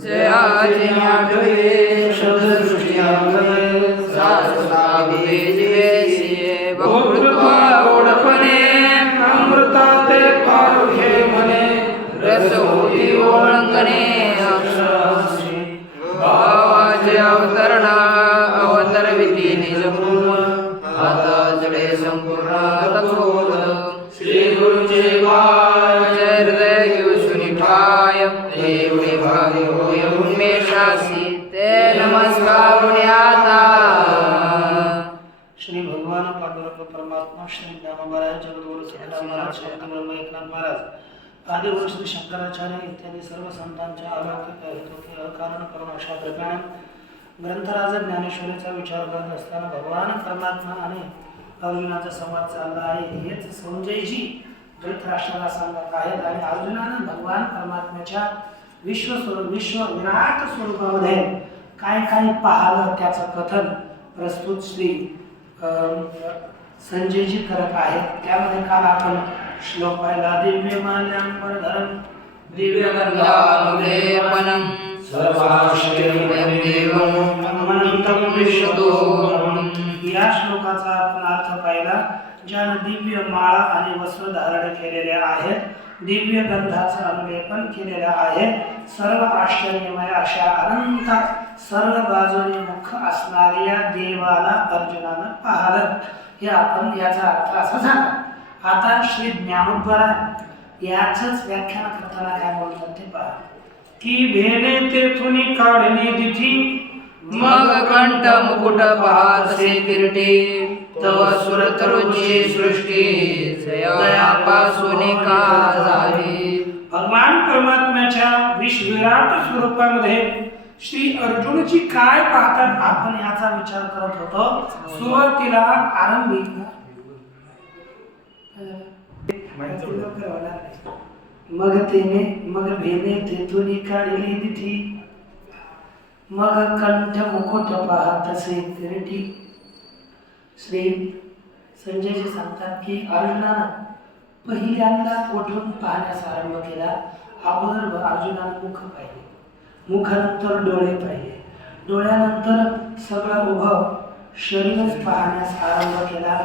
जय आठवे शब्दसृष्टी एवढे भावी होय उन्मेषासी श्री भगवान पांडुरंग परमात्मा श्री ज्ञान महाराज जगदगुरु सत्ता महाराज शांती ब्रह्म एकनाथ महाराज आदी व श्री शंकराचार्य इत्यादी सर्व संतांच्या अलौकिक हेतुके अकारण करून अशा प्रकारे ग्रंथराज ज्ञानेश्वरीचा विचार करत असताना भगवान परमात्मा आणि अर्जुनाचा संवाद चालला आहे. हेच संजयजी धृतराष्ट्राला सांगत आहेत आणि अर्जुनानं भगवान परमात्म्याच्या विश्व स्वरूप विश्व विराट स्वरूपामध्ये काय काय पाहिलं त्याचं कथन प्रस्तुत श्री संजयजी करत आहेत. त्यामध्ये काल आपण श्लोक पाहिला. दिव्य माल्यां धरम दिव्य गंगानुलेपनं अनंतं विश्वतो या श्लोकाचा आपण अर्थ पाहिला ज्यानं दिव्य माळा आणि वस्त्र धारण केलेले आहेत. दिव्य ग्रंथाचं अनुलेपन केलेलं आहे. सर्व आश्चर्यमय अशा अनंत सर्व बाजूने मुख असणाऱ्या देवाला अर्जुनानं पाहलं. हे आपण याचा अर्थ असा झाला. आता श्री ज्ञानोबरा याचंच व्याख्यान करताना काय बोलतात ते पहा. की भेने तेथून काढली तिथी. मग कंठ मुकुट पाहतसे किरटे. तव सुरतरुची सृष्टी जयापासून का झाली भगवान परमात्म्याच्या विश्वविराट स्वरूपामध्ये श्री अर्जुनची काय पाहतात आपण याचा विचार करत होतो. सुरुवातीला आरंभी मग तेने मग भेने तेथून काढली दिठी मग कंठ मुकुट पाहतसे किरटी श्री संजयजी सांगतात की अर्जुनानं पहिल्यांदा कोठून पाहण्यास आरंभ केला? अगोदर अर्जुनानं मुख पाहिले. मुखानंतर डोळे पाहिले. डोळ्यानंतर सगळं उभं शरीरच पाहण्यास आरंभ केला.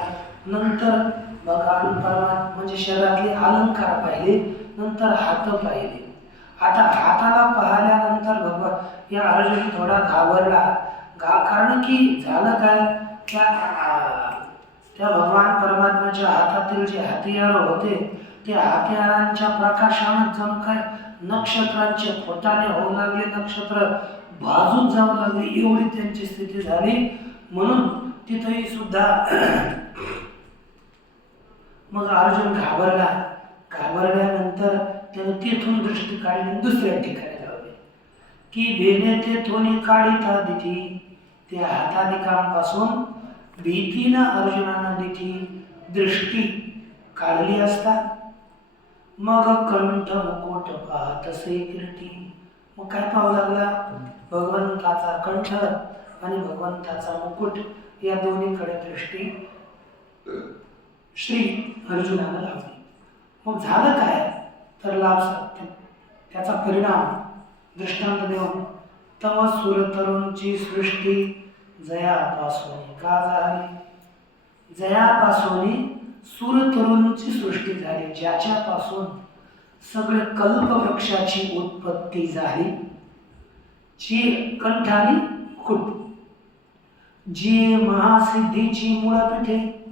नंतर भगवान परमात्मा म्हणजे शरीरातले अलंकार पाहिले. नंतर हात पाहिले. आता हाताला पाहिल्यानंतर भगवान या अर्जुन थोडा घाबरला. घा कारण की झालं काय? त्या त्या भगवान परमात्म्याच्या हातातील जे हतियार होते त्या हतियारांच्या प्रकाशानं जण काय नक्षत्रांचे फोटाने होऊ लागले नक्षत्र भाजून जाऊ लागले एवढी त्यांची स्थिती झाली. म्हणून तिथेही सुद्धा मग अर्जुन घाबरला. घाबरल्यानंतर त्याने तेथून दृष्टी काढली दुसऱ्या ठिकाणी लावली की भेने तेथून काढिता दिठी त्या हाताधिकांपासून भीतीनं अर्जुनानं दिठी दृष्टी काढली असता मग कंठ मुकुट पाहतसे कीर्ती मग काय पाहू लागला? भगवंताचा कंठ आणि भगवंताचा मुकुट या दोन्हीकडे दृष्टी श्री अर्जुनानं लावली. मग झालं काय? तर लाभ साध्य त्याचा परिणाम दृष्टांत देऊन तव सुरतरूंची सृष्टी जयापासून का झाली? जयापासून सुरतरुंची सृष्टी झाली ज्याच्यापासून सगळे कल्पवृक्षाची उत्पत्ती झाली. जी कंठानी कुट जी महासिद्धीची मुळपिठे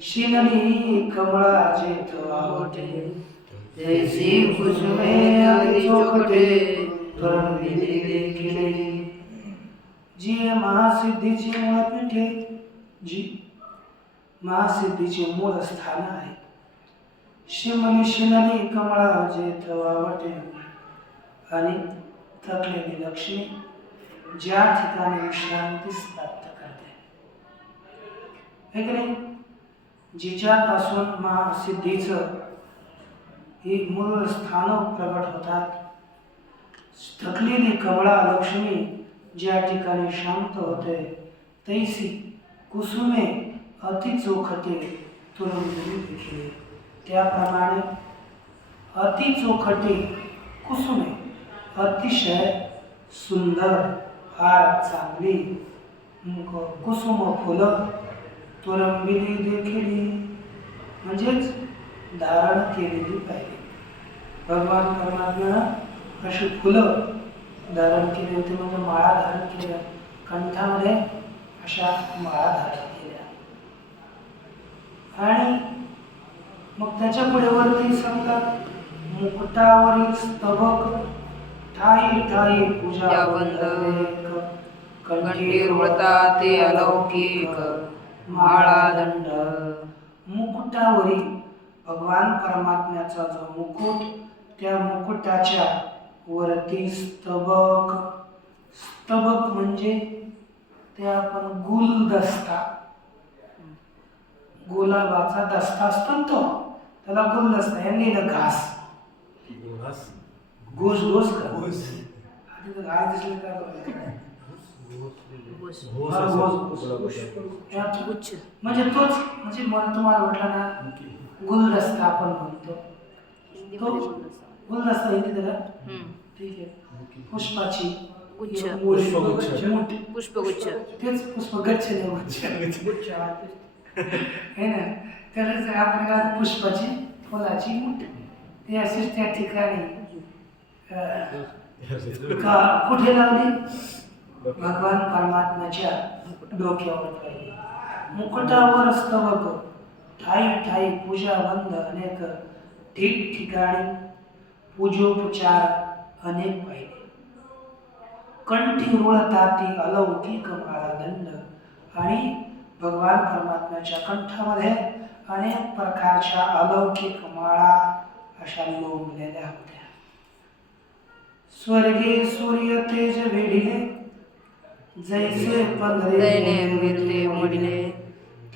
शिनली कमळा जेथ आवटे. जैसी कुसुमे अति चोखटे दिले देखिले. जी महासिद्धीची मुळपिठे जी महासिद्धीचे मूळ स्थान आहे. शिमली शिनली कमळा जे थवावटे आणि थकलेली लक्ष्मी ज्या ठिकाणी विश्रांतीस प्राप्त करते. जिच्यापासून महासिद्धीचं हे मूळ स्थान प्रकट होतात. थकलेली कमळा लक्ष्मी ज्या ठिकाणी शांत होते तैसी कुसुमे अति चोखटे तुरंबिली देखील त्याप्रमाणे अति चोखटे कुसुमे अतिशय सुंदर फार चांगली कुसुम फुलं तुरंबिली देखील म्हणजेच धारण केलेली पाहिजे भगवान परमात्म्यानं अशी फुलं धारण केली होती म्हणजे माळा धारण केल्या कंठामध्ये अशा माळा धारण केल्या. आणि मग त्याच्या पुढे वरती समजा मुकुटावरील स्तबक ठाई ठाई पूजा. कंठी रुळता ते अलौकिक माळा दंड. मुकुटावरील भगवान परमात्म्याचा जो मुकुट त्या मुकुटाच्या वरती स्तबक. स्तबक म्हणजे ते आपण गुलदस्ता गुलाबाचा दस्ता असतो ना तो. त्याला गुलदस्ता यांनी लिहिलं घास. घोस. घोस घास दिसले घोस, घोस. यात गुच्छ. म्हणजे तोच म्हणजे मला तुम्हाला म्हटलं ना गुलदस्ता आपण म्हणतो. गुलदस्ता हिंदी त्याला हम्म. ठीक आहे. पुष्पाची. गुच्छ. पुष्पगुच्छ. मोठी पुष्पगुच्छ. तेच पुष्पगच्छ नाही गुच्छ हे ना त्यालाच आपण काय पुष्पाची फुलाची मुठ. ती अशीच त्या ठिकाणी अं, का कुठे लावली? भगवान परमात्म्याच्या डोक्यावर पाहिजे मुकुटावर स्तवक ठाई ठाई पूजा बंद अनेक ठिकठिकाणी पूजोपचार अनेक पाहिले. कंठी रुळताती अलौकिक माळादंड. आणि भगवान परमात्म्याच्या कंठामध्ये अनेक प्रकारच्या अलौकिक माळा अशा लोंबलेल्या होत्या. स्वर्गे सूर्य तेज वेढिले जैसे पंधरे मुडिले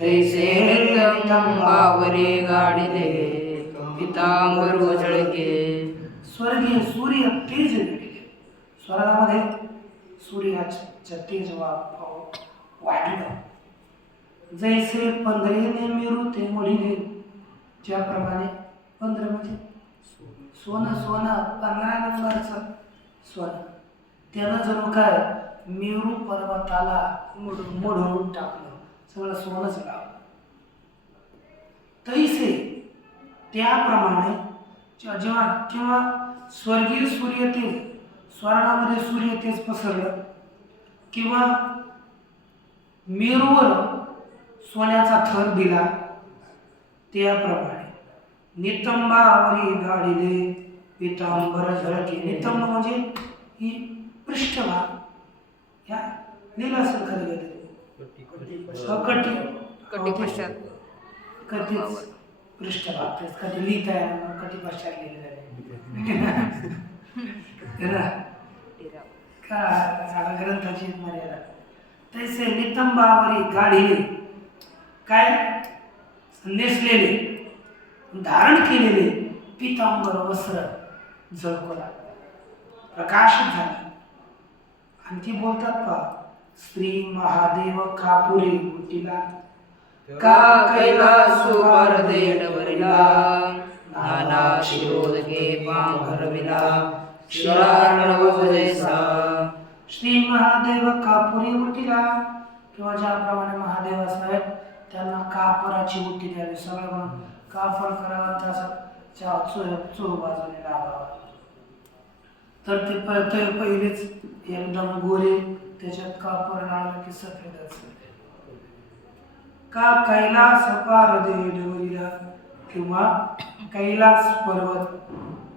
तैसे नितंबावरे गाडिले पितांबर उजळके स्वर्गीय सूर्य तेज वेढिले स्वर्गामध्ये सूर्याच्या तेज वाढलं. जैसे पंधरेने मिरू ते मुलीने ज्याप्रमाणे पंधरा म्हणजे सोनं सोनं पंधरा नंबरचं सोनं. त्यानं जणू काय मेरू पर्वताला मुडून मोडून टाकलं. सगळं सोनंच लावलं तैसे त्याप्रमाणे जेव्हा तेव्हा स्वर्गीय सूर्य तेज स्वर्गामध्ये सूर्य तेज पसरलं. किंवा मेरूवर सोन्याचा थर दिला. त्याप्रमाणे नितंबावरी गाडीले पितांबर झळके. नितंब म्हणजे ही पृष्ठभाग. या लिहिलं असेल कधी कटी पृष्ठभाग. तेच कधी लिहिता येणार कधी पश्चात ना का ग्रंथाची मर्यादा. तैसे नितंबावरी गाडीले काय? नेसलेले. धारण केलेले. पितांबर वस्त्र झळकू लागले प्रकाशित झाले. आणि ती बोलतात पा श्री महादेव कापुरी उटीला का कैलासुवर देडवरिला नाना शिरोदके पांघरविला शिरार्णव श्री महादेव कापुरी उटीला किंवा ज्याप्रमाणे महादेव आहेत त्यांना कापराची उटी द्यावी. सगळं म्हणून काफर करावा त्याचा चा चो चो बाजूने लावावा. तर ते पहिलेच एकदम गोरे त्याच्यात कापर लावलं की सफेदच का कैलास पार डोरीला किंवा कैलास पर्वत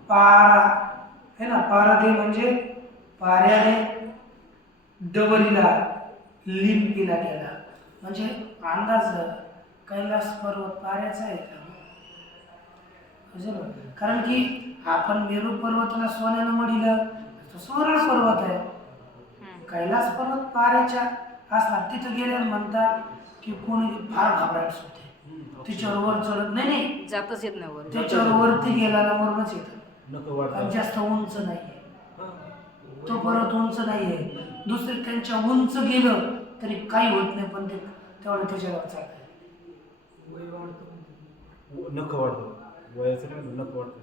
पारा है ना? पारादे म्हणजे पाऱ्याने डबरीला लिंपीला गेला. म्हणजे अंदाज कैलास पर्वत पाऱ्याचा आहे का? म्हणजे कारण की आपण मेरू पर्वताला सोन्यानं मडिलं तो सुवर्ण पर्वत आहे. कैलास पर्वत पाऱ्याच्या असला तिथं गेल्यावर म्हणतात की कोणी फार घाबराट सुटते. तिच्यावर वर चढत नाही नाही. जातच येत नाही वर. त्याच्यावर वरती गेल्याला वरच येतं. नको आणि वाटतं जास्त उंच नाहीये. तो परत उंच नाहीये. दुसरे त्यांच्या उंच गेलं तरी काही होत नाही पण ते तेवढं त्याच्यावर चालतं नख वाढतं वयाचं काय नख वाढतं.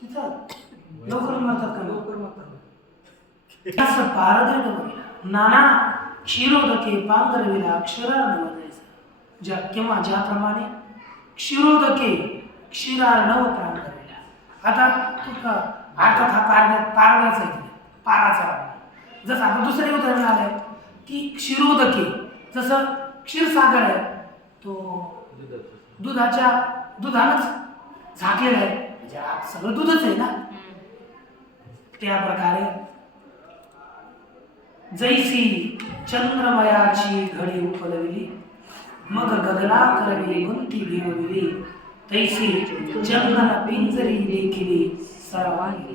तिथं लवकर मरतात का? लवकर मरतात. असं पारदृढ होईल. नाना क्षीरोदके पांघरविला अक्षरार्णव जायचं ज्या किंवा ज्याप्रमाणे क्षीरोदके क्षीरार्णव पांघरविला आता अर्थात हा पारड्या पारड्याचा आहे तिथे, पाराचा. जसं आता दुसरे उदाहरण आलंय की क्षीरोदके जसं क्षीरसागर आहे तो दुधाच्या दुधानंच झाकलेलं आहे. म्हणजे आत सगळं दूधच आहे ना? त्या प्रकारे जैसी चंद्रमयाची घडी उपलविली मग गगना करवी गुंती घेवली तैसी चंदन पिंजरी देखिली सर्वांगी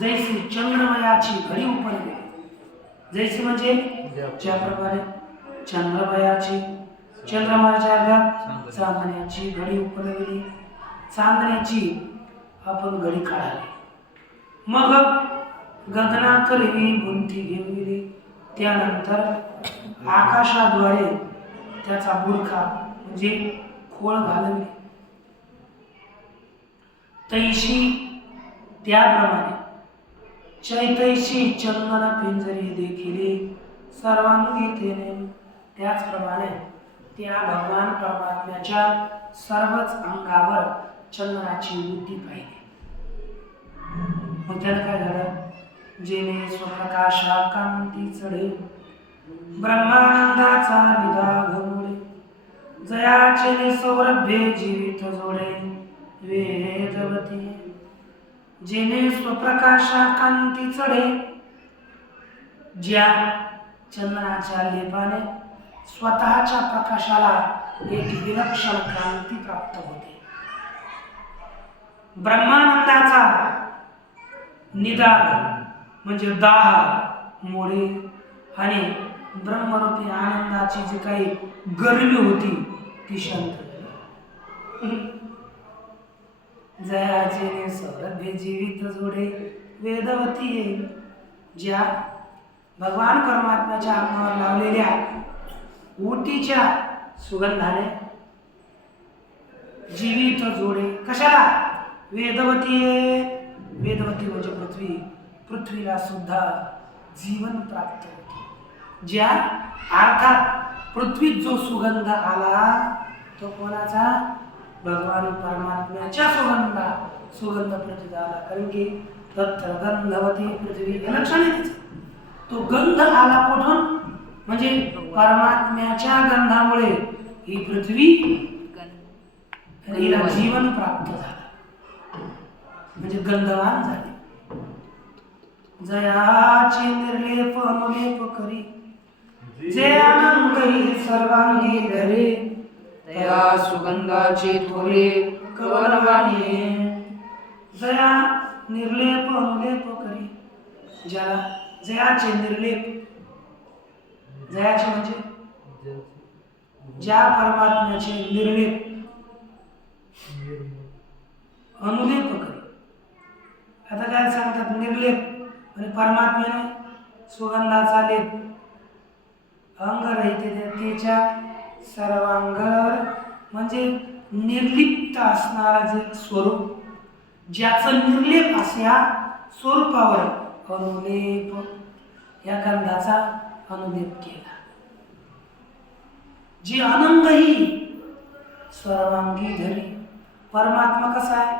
जैसी चंद्रमयाची घडी उपलविली. जैसी म्हणजे? ज्याप्रमाणे चंद्रमयाची चंद्रमयाच्या अर्ध्यात चांदण्याची घडी उपलविली. चांदण्याची आपण घडी काढावी. मग गगना करवी गुंती घेऊली त्यानंतर आकाशाद्वारे त्याचा बुरखा म्हणजे खोळ घालवली. तैशी त्याप्रमाणे चैतैशी चंदन पिंजरी देखील सर्वांगी तेने त्याचप्रमाणे त्या भगवान परमात्म्याच्या सर्वच अंगावर चंदनाची बुद्धी पाहिली. मग त्याला काय झालं? जेने स्वप्रकाशा कांती चढे. ब्रह्मानंदाचा निदाघ मुळे जयाचे सौरभ्ये जीवित जोडे. वेदवती. जेने स्वप्रकाशा कांती चढे. ज्या चंद्राच्या लेपाने स्वतःच्या प्रकाशाला एक विलक्षण क्रांती प्राप्त होते. ब्रह्मानंदाचा निदान म्हणजे दाह मोडे आणि ब्रह्मरूपी आनंदाची जी काही गरमी होती ती शांत झाली. जयाचे सौरभ्य जीवित जोडे वेदवती ज्या भगवान परमात्म्याच्या अंगावर लावलेल्या उटीच्या सुगंधाने जीवित जोडे. कशाला? वेदवती वेदवती म्हणजे पृथ्वी. पृथ्वीला सुद्धा जीवन प्राप्त होते. ज्या अर्थात पृथ्वीत जो सुगंध आला तो कोणाचा? भगवान परमात्म्याच्या सुगंधा सुगंध पृथ्वीत आला. कारण की तत्र गंधवती पृथ्वी हे लक्षण. तो गंध आला कुठून? म्हणजे परमात्म्याच्या गंधामुळे ही पृथ्वी हिला जीवन प्राप्त झालं. म्हणजे गंधवान झाले. जयाचे निर्लेप अनुलेप करी. जे. आनंद सर्वांगी धरे. तया सुगंधाचे थोरे कवनवाणी जया निर्लेप अनुलेप करी. ज्याला जयाचे निर्लेप. जयाचे म्हणजे? ज्या परमात्म्याचे निर्लेप. अनुलेप करी. आता काय सांगतात? निर्लेप. आणि परमात्म्याने सुगंधाचा लेप अंग राहते त्याच्या सर्वांगावर म्हणजे निर्लिप्त असणारा जे स्वरूप ज्याचं निर्लेप अशा स्वरूपावर अनुलेप या गंधाचा अनुलेप केला. जी आनंदही सर्वांगी धरी परमात्मा कसा आहे?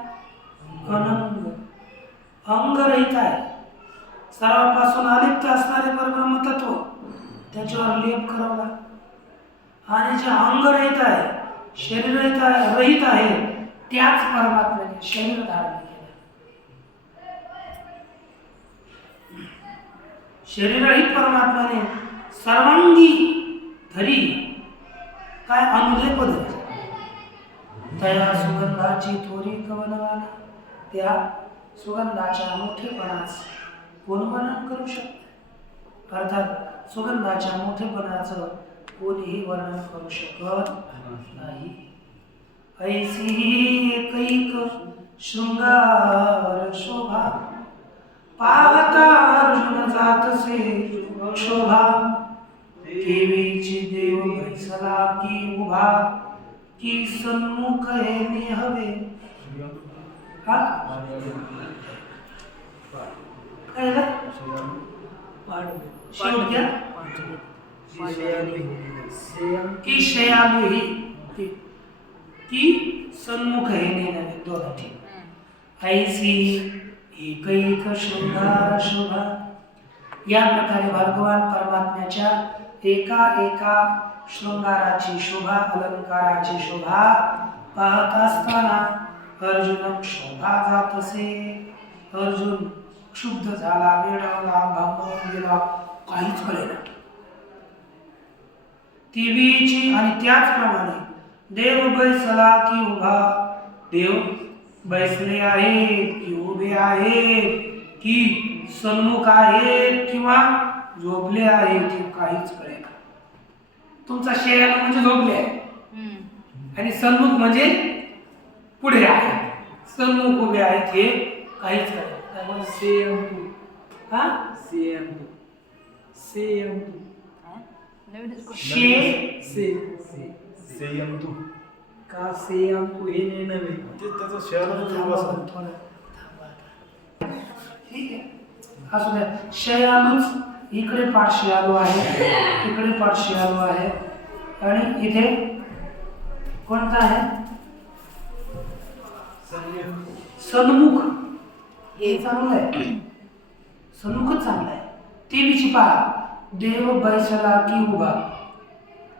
अनंग अंगरहित आहे. सर्वापासून अलिप्त असणारे परब्रह्म तत्व त्याच्यावर लेप करावा. आणि जे अंगरहित आहे शरीरहित आहे रहित आहे त्याच परमात्म्याने शरीर धारण केलं. शरीररहित परमात्म्याने सर्वांगी धरी. काय अनुलेप धरी? तया सुगंधाची थोरी कवनवाला त्या सुगंधाच्या मोठेपणास कोण करू शकते. अर्थात सुगंधाच्या मोठेपणाचं कोणीही वर्णन करू शकत नाही. ऐसी एकैक शृंगार शोभा. पाहता अर्जुन जातसे शोभा. देवीची देव बैसला की उभा. की सन्मुख हे हवे हा काय झालं? शेवट घ्या. की शयालू ही ती- ती सन्मुख दोघांची. ऐसी एकैक शोभा या प्रकारे भगवान परमात्म्याच्या एका एका शृंगाराची शोभा अलंकाराची शोभा पाहत असताना अर्जुन शोभा जात असे. अर्जुन क्षुब्ध झाला वेडावला भांबवून गेला काहीच कळेना. देवीची आणि त्याचप्रमाणे देव बैसला की उभा. देव बैसले आहेत की उभे आहेत की सन्मुख आहेत किंवा झोपले आहेत हे काहीच कळेना. तुमचा शेयाला म्हणजे झोपले आहे. आणि सन्मुख म्हणजे पुढे आहे. सन्मुख उभे आहेत हे काहीच कळेना. काय बोलला? हा शे सेयम तू का सेयम तू हे नाही नव्हे ते त्याचं शहराचं. ठीक आहे असू द्या शयालूच इकडे पाठ शयालू आहे तिकडे पाठ शयालू आहे आणि इथे कोणता आहे सन्मुख हे चांगलं आहे सलूकच चांगलं आहे तेवीची पहा देव बैसला की उभा.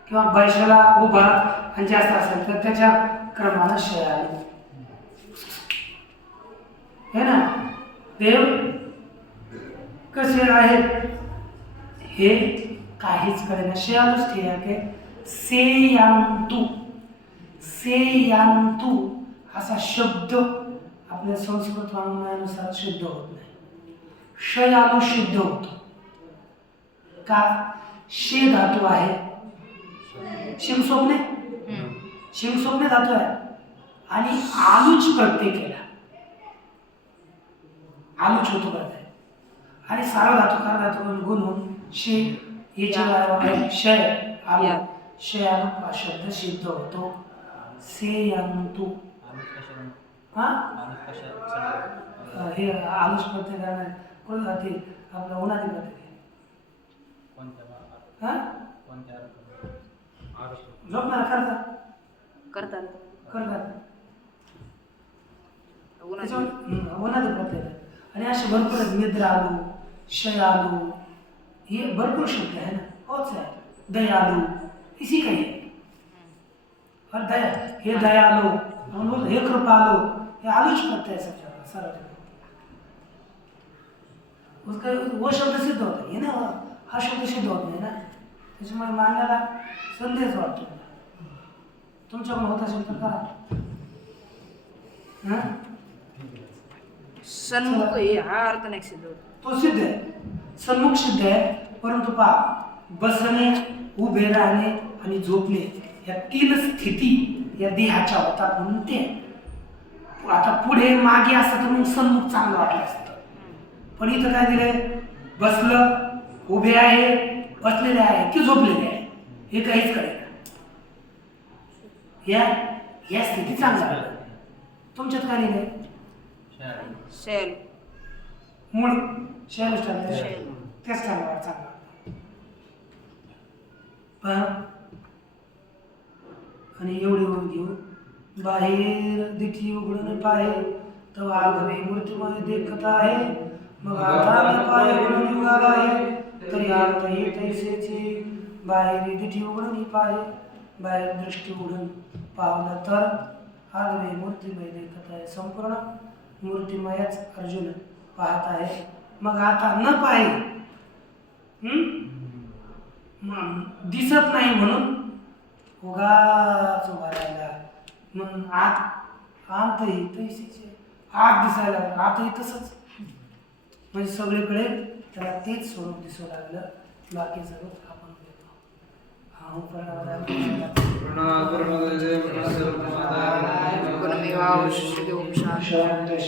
किंवा बैसला उभा आणि जास्त असेल तर त्याच्या क्रमानं शयालू हे ना? देव कसे आहेत? हे काहीच कळेना शयालूच से यांतू से यांतू असा शब्द आपल्या संस्कृत वाङ्मयानुसार सिद्ध होत नाही. शयालू सिद्ध होतो. का? शे धातू आहे. शिव स्वप्ने शिव स्वप्ने धातू आहे. आणि आलूच प्रत्यय केला. आलूच होतो प्रत्यय. आणि सारा धातू कार धातू गुण होऊन शे याच्या आहे शय आलू. शय आलू हा शब्द सिद्ध होतो. से यांतू हा? हे कोण ते आपलं उन्हाळी हा? झोपणार करतात. करतात. उन्हाळी आहे. आणि असे भरपूर आहेत. निद्रा आलू शय आलू हे भरपूर शब्द आहे ना. होच आहे दयालू. इसी काही और दया. हे दयालू. हे कृपालू. हे आलूच प्रत्यय है सब जगह सारा जगह उसका वो शब्द सिद्ध होता. है ये ना हा शब्द सिद्ध होत नाही ना. त्याच्यामुळे मानण्याला संदेश वाटतो. तुमच्याकडून होत असेल तर करा. हां? सन्मुख हे हा अर्थ नाही सिद्ध होत. तो सिद्ध आहे. सन्मुख सिद्ध आहे. परंतु पहा बसणे उभे राहणे आणि झोपणे या तीन स्थिती या देहाच्या होतात म्हणून ते आता पुढे मागे असतं तर मग सन्मुख चांगलं वाटलं असतं. पण इथं काय दिलंय? बसलं उभे आहे बसलेले आहे की झोपलेले आहे? हे काहीच कळेना. या या स्थिती वाटल्या. तुमच्यात काय लिहिलंय शेल. मूळ. शैल. तेच चांगला चांगला आणि एवढी ओळ घेऊ बाहेर दिठी उघडून पाहे तर आघवे मूर्तीमध्ये देखत आहे. मग आता न पाहे म्हणून युगाला आहे तरी अर्थ हे तैसेची बाहेर दिठी उघडून पाहे बाहेर दृष्टी उघडून पावलं तर आघवे मूर्तिमय देखत आहे. संपूर्ण मूर्तिमयच अर्जुन पाहत आहे. मग आता न पाहे मग दिसत नाही म्हणून उगाच उभा राहिला. म्हणून आत आतही तशीच. आत दिसायला लागलं आतही तसंच. म्हणजे सगळीकडे त्याला तेच स्वरूप दिसू लागलं बाकी सगळं आपण घेतो